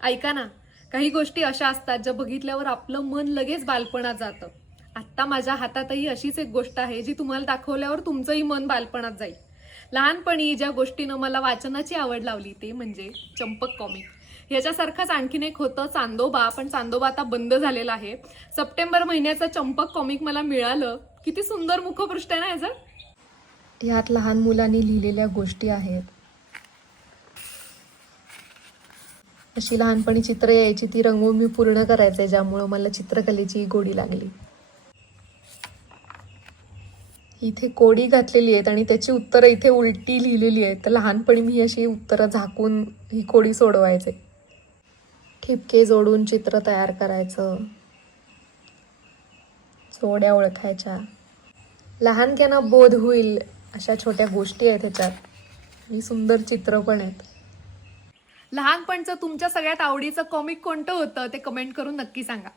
ऐका ना, काही गोष्टी अशा असतात ज्या बघितल्यावर आपलं मन लगेच बालपणात जातं. आत्ता माझ्या हातातही अशीच एक गोष्ट आहे जी तुम्हाला दाखवल्यावर तुमचंही मन बालपणात जाईल. लहानपणी ज्या गोष्टीनं मला वाचनाची आवड लावली ते म्हणजे चंपक कॉमिक. ह्याच्यासारखाच आणखीन एक होतं चांदोबा, पण चांदोबा आता बंद झालेला आहे. सप्टेंबर महिन्याचं चंपक कॉमिक मला मिळालं. किती सुंदर मुखपृष्ठ आहे ना ह्याचं. ह्यात लहान मुलांनी लिहिलेल्या गोष्टी आहेत. अशी लहानपणी चित्र यायची ती रंगवून मी पूर्ण करायचे, ज्यामुळं मला चित्रकलेची गोडी लागली. इथे कोडी घातलेली आहेत आणि त्याची उत्तरं इथे उलटी लिहिलेली आहेत. तर लहानपणी मी अशी उत्तरं झाकून ही कोडी सोडवायचे. ठिपके जोडून चित्र तयार करायचं, जोड्या ओळखायच्या. लहानक्यांना बोध होईल अशा छोट्या गोष्टी आहेत ह्याच्यात. ही सुंदर चित्र पण आहेत. लहानपणचं तुमच्या सगळ्यात आवडीचं कॉमिक कोणतं होतं ते कमेंट करून नक्की सांगा.